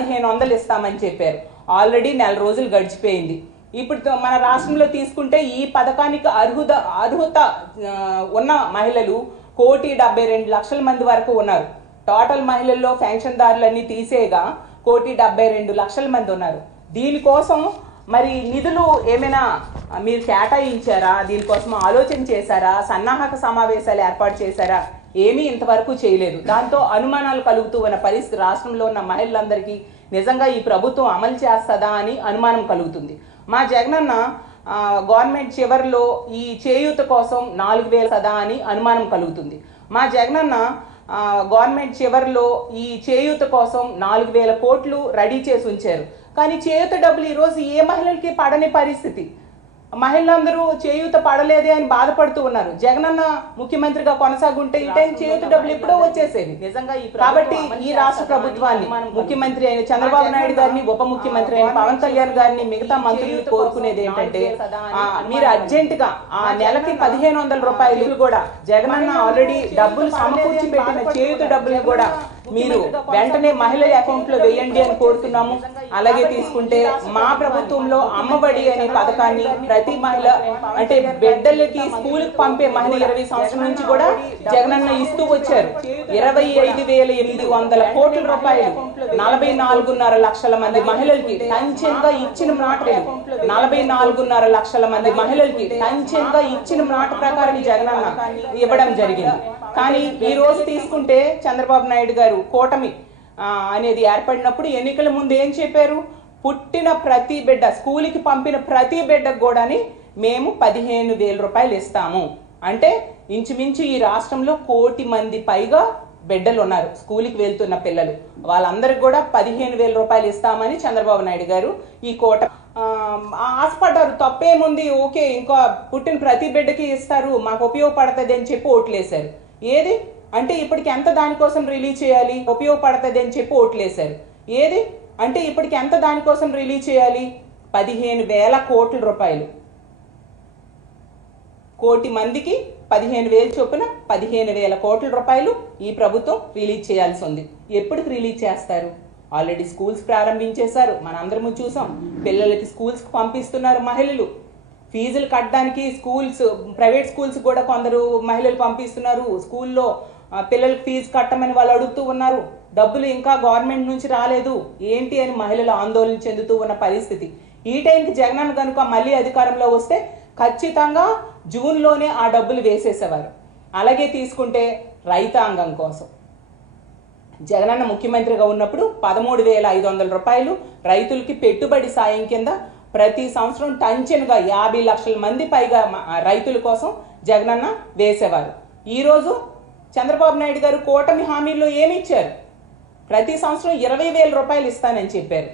1500 ఇస్తామని చెప్పారు. ఆల్రెడీ నెల రోజులు గడిచిపోయింది. ఇప్పుడు మన రాష్ట్రంలో తీసుకుంటే ఈ పథకానికి అర్హత ఉన్న మహిళలు 1,72,00,000 మంది వరకు ఉన్నారు. టోటల్ మహిళల్లో పెన్షన్దారులన్నీ తీసేగా 1,72,00,000 మంది ఉన్నారు. దీనికోసం మరి నిధులు ఏమైనా మీరు కేటాయించారా? దీనికోసం ఆలోచన చేశారా? సన్నాహక సమావేశాలు ఏర్పాటు చేశారా? ఏమీ ఇంతవరకు చేయలేదు. దాంతో అనుమానాలు కలుగుతూ ఉన్న పరిస్థితి రాష్ట్రంలో ఉన్న మహిళలందరికీ నిజంగా ఈ ప్రభుత్వం అమలు చేస్తుందా అని అనుమానం కలుగుతుంది. మా జగనన్న గవర్నమెంట్ చివరిలో ఈ చేయూత కోసం 4,000 కదా అని అనుమానం కలుగుతుంది. మా జగనన్న గవర్నమెంట్ చివరిలో ఈ చేయూత కోసం 4,000 కోట్లు రెడీ చేసి ఉంచారు. కానీ చేయూత డబ్బులు ఈరోజు ఏ మహిళలకి పడని పరిస్థితి. మహిళలందరూ చేయూత పడలేదే అని బాధపడుతూ ఉన్నారు. జగనన్న ముఖ్యమంత్రిగా కొనసాగుంటే ఈ టైం చేయూత డబ్బులు ఎప్పుడో వచ్చేసేవి. నిజంగా కాబట్టి ఈ రాష్ట్ర ప్రభుత్వాన్ని, ముఖ్యమంత్రి అయిన చంద్రబాబు నాయుడు గారిని, ఉప ముఖ్యమంత్రి అయిన పవన్ కళ్యాణ్ గారిని, మిగతా మంత్రులు కోరుకునేది ఏంటంటే మీరు అర్జెంట్ గా ఆ నెలకి 1,500 రూపాయలు కూడా జగనన్న ఆల్రెడీ డబ్బులు సమకూర్చి పెట్టిన చేయూత డబ్బులు కూడా మీరు వెంటనే మహిళల అకౌంట్ లో వేయండి అని కోరుతున్నాము. అలాగే తీసుకుంటే మా ప్రభుత్వంలో అమ్మబడి అనే పథకాన్ని ప్రతి మహిళ అంటే బిడ్డలకి స్కూల్ కి పంపే మహిళ 20 సంవత్సరాల నుంచి కూడా జగనన్న ఇస్తూ వచ్చారు. 25,800 కోట్ల రూపాయలు 44.5 లక్షల మంది మహిళలకి టంచెన్గా ఇచ్చిన మాటలు 44.5 లక్షల మంది మహిళలకి టంచెన్గా ఇచ్చిన మాట ప్రకారం జగనన్న ఇవ్వడం జరిగింది. కానీ ఈ రోజు తీసుకుంటే చంద్రబాబు నాయుడు గారు కూటమి అనేది ఏర్పడినప్పుడు ఎన్నికల ముందు ఏం చెప్పారు? పుట్టిన ప్రతి బిడ్డ, స్కూల్కి పంపిన ప్రతి బిడ్డకు కూడాని మేము 15,000 రూపాయలు ఇస్తాము. అంటే ఇంచుమించు ఈ రాష్ట్రంలో 1 కోటి మంది పైగా బిడ్డలు ఉన్నారు, స్కూల్కి వెళ్తున్న పిల్లలు. వాళ్ళందరికి కూడా 15,000 రూపాయలు ఇస్తామని చంద్రబాబు నాయుడు గారు ఈ కోట ఆశపడ్డారు. తప్పేముంది, ఓకే ఇంకా పుట్టిన ప్రతి బిడ్డకి ఇస్తారు, మాకు ఉపయోగపడుతుంది అని చెప్పి ఓట్లేశారు. ఏది అంటే ఇప్పటికి ఎంత దానికోసం రిలీజ్ చేయాలి? ఉపయోగపడుతుంది అని చెప్పి ఓట్లేశారు. ఏది అంటే ఇప్పటికి ఎంత దానికోసం రిలీజ్ చేయాలి? 15,000 కోట్ల రూపాయలు. 1 కోటి మందికి 15,000 చొప్పున 15,000 కోట్ల రూపాయలు ఈ ప్రభుత్వం రిలీజ్ చేయాల్సి ఉంది. ఎప్పటికి రిలీజ్ చేస్తారు? ఆల్రెడీ స్కూల్స్ ప్రారంభించేశారు, మనందరము చూసాం. పిల్లలకి స్కూల్స్కి పంపిస్తున్నారు మహిళలు. ఫీజులు కట్టడానికి స్కూల్స్, ప్రైవేట్ స్కూల్స్ కూడా కొందరు మహిళలు పంపిస్తున్నారు. స్కూల్లో పిల్లలకి ఫీజు కట్టమని వాళ్ళు అడుగుతూ ఉన్నారు. డబ్బులు ఇంకా గవర్నమెంట్ నుంచి రాలేదు ఏంటి అని మహిళలు ఆందోళన చెందుతూ ఉన్న పరిస్థితి. ఈ టైంకి జగనన్న కనుక మళ్ళీ అధికారంలో వస్తే ఖచ్చితంగా జూన్లోనే ఆ డబ్బులు వేసేసేవారు. అలాగే తీసుకుంటే రైతాంగం కోసం జగనన్న ముఖ్యమంత్రిగా ఉన్నప్పుడు 13,500 రూపాయలు రైతులకి పెట్టుబడి సాయం కింద ప్రతి సంవత్సరం టంచెన్గా 50 లక్షల మంది పైగా రైతుల కోసం జగనన్న వేసేవారు. ఈరోజు చంద్రబాబు నాయుడు గారు కూటమి హామీల్లో ఏమి ఇచ్చారు? ప్రతి సంవత్సరం 20,000 రూపాయలు ఇస్తానని చెప్పారు.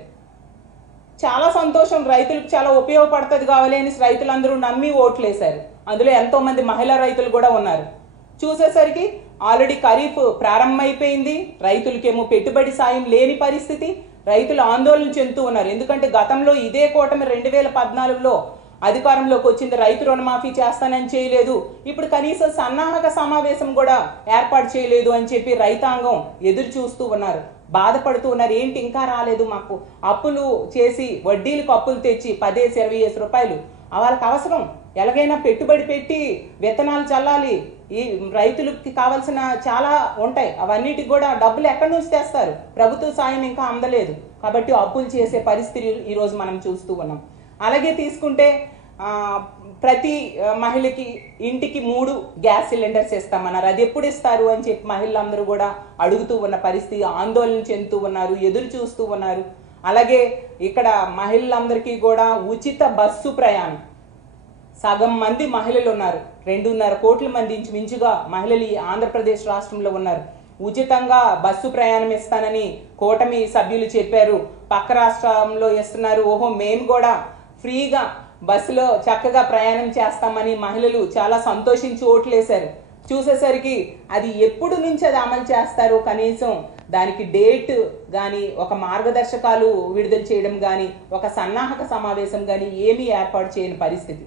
చాలా సంతోషం, రైతులకు చాలా ఉపయోగపడుతుంది కావాలి అని రైతులందరూ నమ్మి ఓట్లేశారు. అందులో ఎంతో మంది మహిళా రైతులు కూడా ఉన్నారు. చూసేసరికి ఆల్రెడీ ఖరీఫ్ ప్రారంభమైపోయింది, రైతులకేమో పెట్టుబడి సాయం లేని పరిస్థితి. రైతులు ఆందోళన చెందుతూ ఉన్నారు. ఎందుకంటే గతంలో ఇదే కూటమి 2014లో అధికారంలోకి వచ్చింది, రైతు రుణమాఫీ చేస్తానని చేయలేదు. ఇప్పుడు కనీసం సన్నాహక సమావేశం కూడా ఏర్పాటు చేయలేదు అని చెప్పి రైతాంగం ఎదురు చూస్తూ ఉన్నారు, బాధపడుతూ ఉన్నారు. ఏంటి ఇంకా రాలేదు మాకు? అప్పులు చేసి వడ్డీలకు అప్పులు తెచ్చి 10-20 రూపాయలు వాళ్ళకి అవసరం. ఎలాగైనా పెట్టుబడి పెట్టి విత్తనాలు చల్లాలి, ఈ రైతులకి కావాల్సిన చాలా ఉంటాయి, అవన్నిటికి కూడా డబ్బులు ఎక్కడి నుంచి తెస్తారు? ప్రభుత్వ సాయం ఇంకా అందలేదు కాబట్టి అప్పులు చేసే పరిస్థితి ఈరోజు మనం చూస్తూ ఉన్నాం. అలాగే తీసుకుంటే ప్రతి మహిళకి ఇంటికి 3 గ్యాస్ సిలిండర్స్ ఇస్తామన్నారు. అది ఎప్పుడు ఇస్తారు అని చెప్పి మహిళలందరూ కూడా అడుగుతూ ఉన్న పరిస్థితి, ఆందోళన చెందుతూ ఉన్నారు, ఎదురు చూస్తూ ఉన్నారు. అలాగే ఇక్కడ మహిళలందరికీ కూడా ఉచిత బస్సు ప్రయాణం, సగం మంది మహిళలు ఉన్నారు, 2.5 కోట్ల మంది ఇంచుమించుగా మహిళలు ఈ ఆంధ్రప్రదేశ్ రాష్ట్రంలో ఉన్నారు. ఉచితంగా బస్సు ప్రయాణం ఇస్తానని కూటమి సభ్యులు చెప్పారు, పక్క రాష్ట్రంలో ఇస్తున్నారు. ఓహో మేము కూడా ఫ్రీగా బస్సులో చక్కగా ప్రయాణం చేస్తామని మహిళలు చాలా సంతోషించి ఓట్లేశారు. చూసేసరికి అది ఎప్పుడు నుంచి అది అమలు చేస్తారో కనీసం దానికి డేట్ కానీ, ఒక మార్గదర్శకాలు విడుదల చేయడం కానీ, ఒక సన్నాహక సమావేశం కానీ ఏమీ ఏర్పాటు చేయని పరిస్థితి.